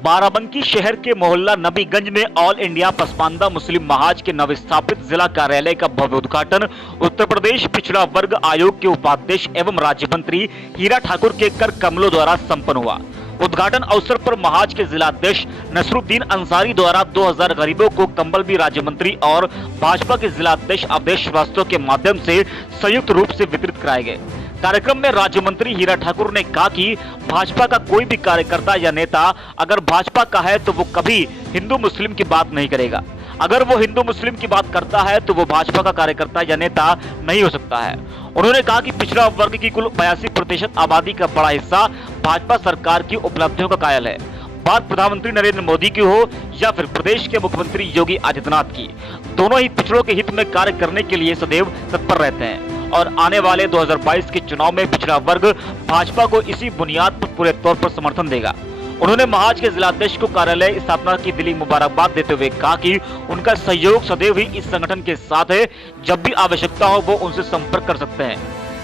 बाराबंकी शहर के मोहल्ला नबीगंज में ऑल इंडिया पसमानदा मुस्लिम महाज के नवस्थापित जिला कार्यालय का भव्य उद्घाटन उत्तर प्रदेश पिछड़ा वर्ग आयोग के उपाध्यक्ष एवं राज्य मंत्री हीरा ठाकुर के कर कमलों द्वारा संपन्न हुआ। उद्घाटन अवसर पर महाज के जिलाध्यक्ष नसरुद्दीन अंसारी द्वारा 2000 गरीबों को कंबल भी राज्य मंत्री और भाजपा के जिलाध्यक्ष अवधेश श्रीवास्तव के माध्यम से संयुक्त रूप से वितरित कराए गए। कार्यक्रम में राज्य मंत्री हीरा ठाकुर ने कहा कि भाजपा का कोई भी कार्यकर्ता या नेता अगर भाजपा का है तो वो कभी हिंदू मुस्लिम की बात नहीं करेगा। अगर वो हिंदू मुस्लिम की बात करता है तो वो भाजपा का कार्यकर्ता या नेता नहीं हो सकता है। उन्होंने कहा कि पिछड़ा वर्ग की कुल 82% आबादी का बड़ा हिस्सा भाजपा सरकार की उपलब्धियों का कायल है। बात प्रधानमंत्री नरेंद्र मोदी की हो या फिर प्रदेश के मुख्यमंत्री योगी आदित्यनाथ की, दोनों ही पिछड़ों के हित में कार्य करने के लिए सदैव तत्पर रहते हैं और आने वाले 2022 के चुनाव में पिछड़ा वर्ग भाजपा को इसी बुनियाद पर पूरे तौर पर समर्थन देगा। उन्होंने महाज के जिलाध्यक्ष को कार्यालय स्थापना की दिली मुबारकबाद देते हुए कहा कि उनका सहयोग सदैव ही इस संगठन के साथ है। जब भी आवश्यकता हो वो उनसे संपर्क कर सकते हैं।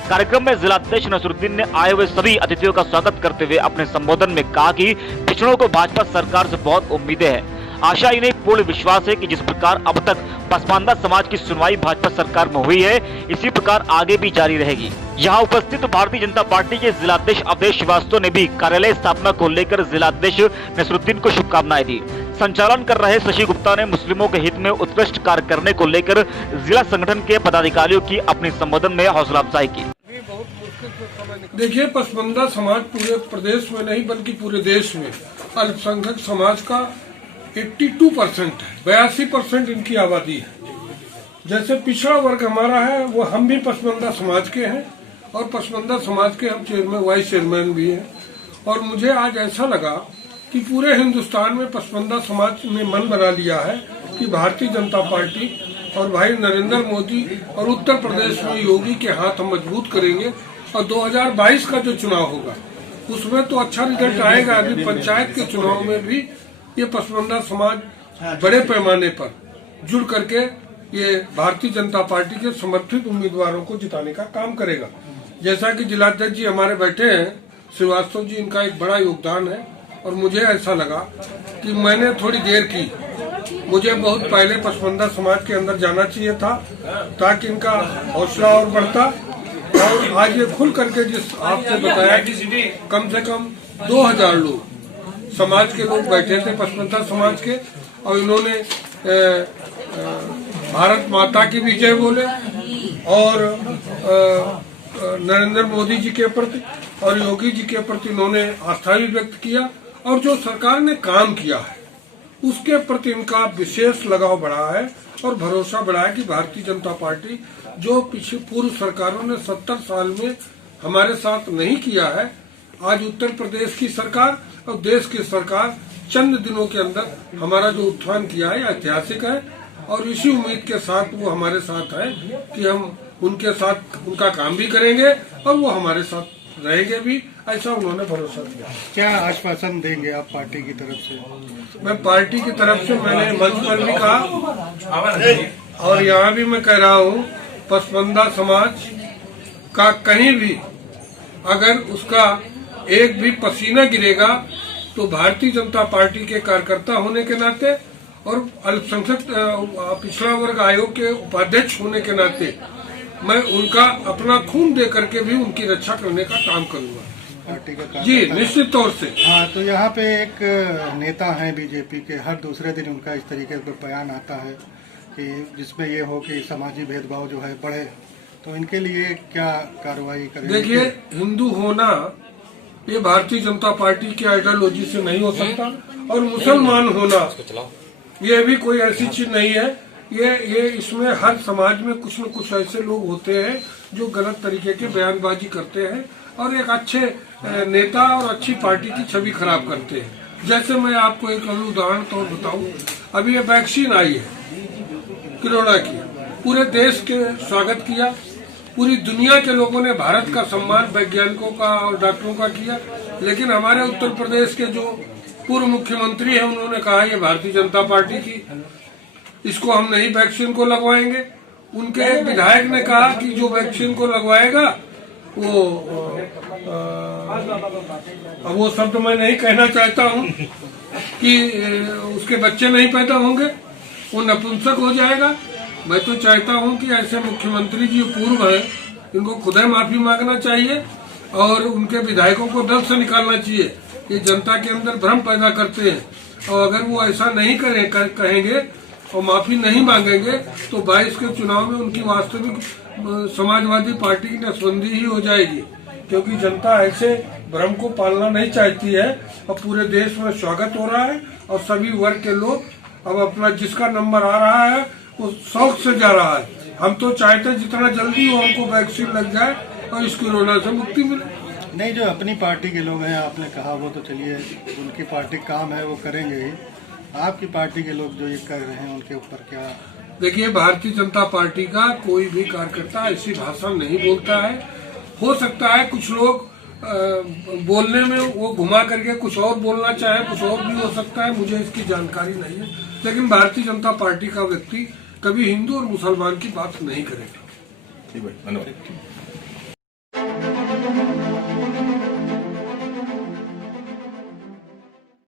कार्यक्रम में जिलाध्यक्ष नसरुद्दीन ने आए हुए सभी अतिथियों का स्वागत करते हुए अपने संबोधन में कहा कि पिछड़ों को भाजपा सरकार से बहुत उम्मीदें हैं। आशा इन्हें पूर्ण विश्वास है कि जिस प्रकार अब तक पसमानदा समाज की सुनवाई भाजपा सरकार में हुई है, इसी प्रकार आगे भी जारी रहेगी। यहाँ उपस्थित भारतीय जनता पार्टी के जिलाध्यक्ष अवधेश श्रीवास्तव ने भी कार्यालय स्थापना को लेकर जिलाध्यक्ष नसरुद्दीन को शुभकामनाएं दी। संचालन कर रहे शशि गुप्ता ने मुस्लिमों के हित में उत्कृष्ट कार्य करने को लेकर जिला संगठन के पदाधिकारियों की अपने संबोधन में हौसला अफजाई की। देखिए, पसमानदा समाज पूरे प्रदेश में नहीं बल्कि पूरे देश में अल्पसंख्यक समाज का 82% है, 82% इनकी आबादी है। जैसे पिछड़ा वर्ग हमारा है वो हम भी पसमानदा समाज के हैं और पसमानदा समाज के हम चेयरमैन वाइस चेयरमैन भी हैं। और मुझे आज ऐसा लगा कि पूरे हिंदुस्तान में पसमानदा समाज ने मन बना लिया है कि भारतीय जनता पार्टी और भाई नरेंद्र मोदी और उत्तर प्रदेश में योगी के हाथ हम मजबूत करेंगे और 2022 का जो चुनाव होगा उसमें तो अच्छा रिजल्ट आएगा। अभी पंचायत के चुनाव में भी ये पसमानदा समाज बड़े पैमाने पर जुड़ करके ये भारतीय जनता पार्टी के समर्थित उम्मीदवारों को जिताने का काम करेगा। जैसा कि जिलाध्यक्ष जी हमारे बैठे हैं श्रीवास्तव जी, इनका एक बड़ा योगदान है और मुझे ऐसा लगा कि मैंने थोड़ी देर की, मुझे बहुत पहले पसमानदा समाज के अंदर जाना चाहिए था ताकि इनका हौसला और बढ़ता। और आज ये खुल करके जिस आपको बताया कि कम से कम 2000 लोग समाज के लोग बैठे थे पसमानदा समाज के और इन्होंने भारत माता की विजय बोले और नरेंद्र मोदी जी के प्रति और योगी जी के प्रति इन्होंने आस्था भी व्यक्त किया और जो सरकार ने काम किया है उसके प्रति इनका विशेष लगाव बढ़ा है और भरोसा बढ़ा है कि भारतीय जनता पार्टी जो पिछले पूर्व सरकारों ने 70 साल में हमारे साथ नहीं किया है, आज उत्तर प्रदेश की सरकार और देश की सरकार चंद दिनों के अंदर हमारा जो उत्थान किया है ऐतिहासिक है। और इसी उम्मीद के साथ वो हमारे साथ है कि हम उनके साथ उनका काम भी करेंगे और वो हमारे साथ रहेंगे भी, ऐसा उन्होंने भरोसा दिया। क्या आश्वासन देंगे आप पार्टी की तरफ से? मैं पार्टी की तरफ से मैंने मंच पर भी कहा और यहाँ भी मैं कह रहा हूँ, पसमानदा समाज का कहीं भी अगर उसका एक भी पसीना गिरेगा तो भारतीय जनता पार्टी के कार्यकर्ता होने के नाते और अल्पसंख्यक पिछड़ा वर्ग आयोग के उपाध्यक्ष होने के नाते मैं उनका अपना खून दे करके भी उनकी रक्षा करने का काम करूंगा पार्टी का। जी निश्चित तौर से। हाँ, तो यहाँ पे एक नेता हैं बीजेपी के, हर दूसरे दिन उनका इस तरीके का बयान आता है कि जिसमें ये हो कि समाजी भेदभाव जो है बढ़े, तो इनके लिए क्या कार्रवाई करेंगे? देखिए, हिंदू होना ये भारतीय जनता पार्टी की आइडियोलॉजी से नहीं हो सकता और मुसलमान होना ये भी कोई ऐसी चीज नहीं है। ये इसमें हर समाज में कुछ न कुछ ऐसे लोग होते हैं जो गलत तरीके के बयानबाजी करते हैं और एक अच्छे नेता और अच्छी पार्टी की छवि खराब करते हैं। जैसे मैं आपको एक उदाहरण तौर बताऊं, अभी ये वैक्सीन आई है कोरोना की, पूरे देश के स्वागत किया, पूरी दुनिया के लोगों ने भारत का सम्मान वैज्ञानिकों का और डॉक्टरों का किया, लेकिन हमारे उत्तर प्रदेश के जो पूर्व मुख्यमंत्री हैं उन्होंने कहा ये भारतीय जनता पार्टी की, इसको हम नहीं वैक्सीन को लगवाएंगे। उनके एक विधायक ने कहा कि जो वैक्सीन को लगवाएगा वो शब्द मैं नहीं कहना चाहता हूँ कि उसके बच्चे नहीं पैदा होंगे, वो नपुंसक हो जाएगा। मैं तो चाहता हूं कि ऐसे मुख्यमंत्री जी पूर्व हैं, इनको खुद ही माफी मांगना चाहिए और उनके विधायकों को दल से निकालना चाहिए। ये जनता के अंदर भ्रम पैदा करते हैं, और अगर वो ऐसा नहीं कहेंगे और माफी नहीं मांगेंगे तो 22 के चुनाव में उनकी वास्तविक समाजवादी पार्टी की नसबंदी ही हो जाएगी, क्योंकि जनता ऐसे भ्रम को पालना नहीं चाहती है। और पूरे देश में स्वागत हो रहा है और सभी वर्ग के लोग अब अपना जिसका नंबर आ रहा है वो शौक से जा रहा है। हम तो चाहते हैं जितना जल्दी हो हमको वैक्सीन लग जाए और इस कोरोना से मुक्ति मिले। नहीं, जो अपनी पार्टी के लोग हैं, आपने कहा वो तो चलिए उनकी पार्टी काम है वो करेंगे ही। आपकी पार्टी के लोग जो ये कर रहे हैं उनके ऊपर क्या? देखिए, भारतीय जनता पार्टी का कोई भी कार्यकर्ता ऐसी भाषा नहीं बोलता है। हो सकता है कुछ लोग बोलने में वो घुमा करके कुछ और बोलना चाहे, कुछ और भी हो सकता है, मुझे इसकी जानकारी नहीं है। लेकिन भारतीय जनता पार्टी का व्यक्ति कभी हिंदू और मुसलमान की बात नहीं करेगा। ठीक है, धन्यवाद।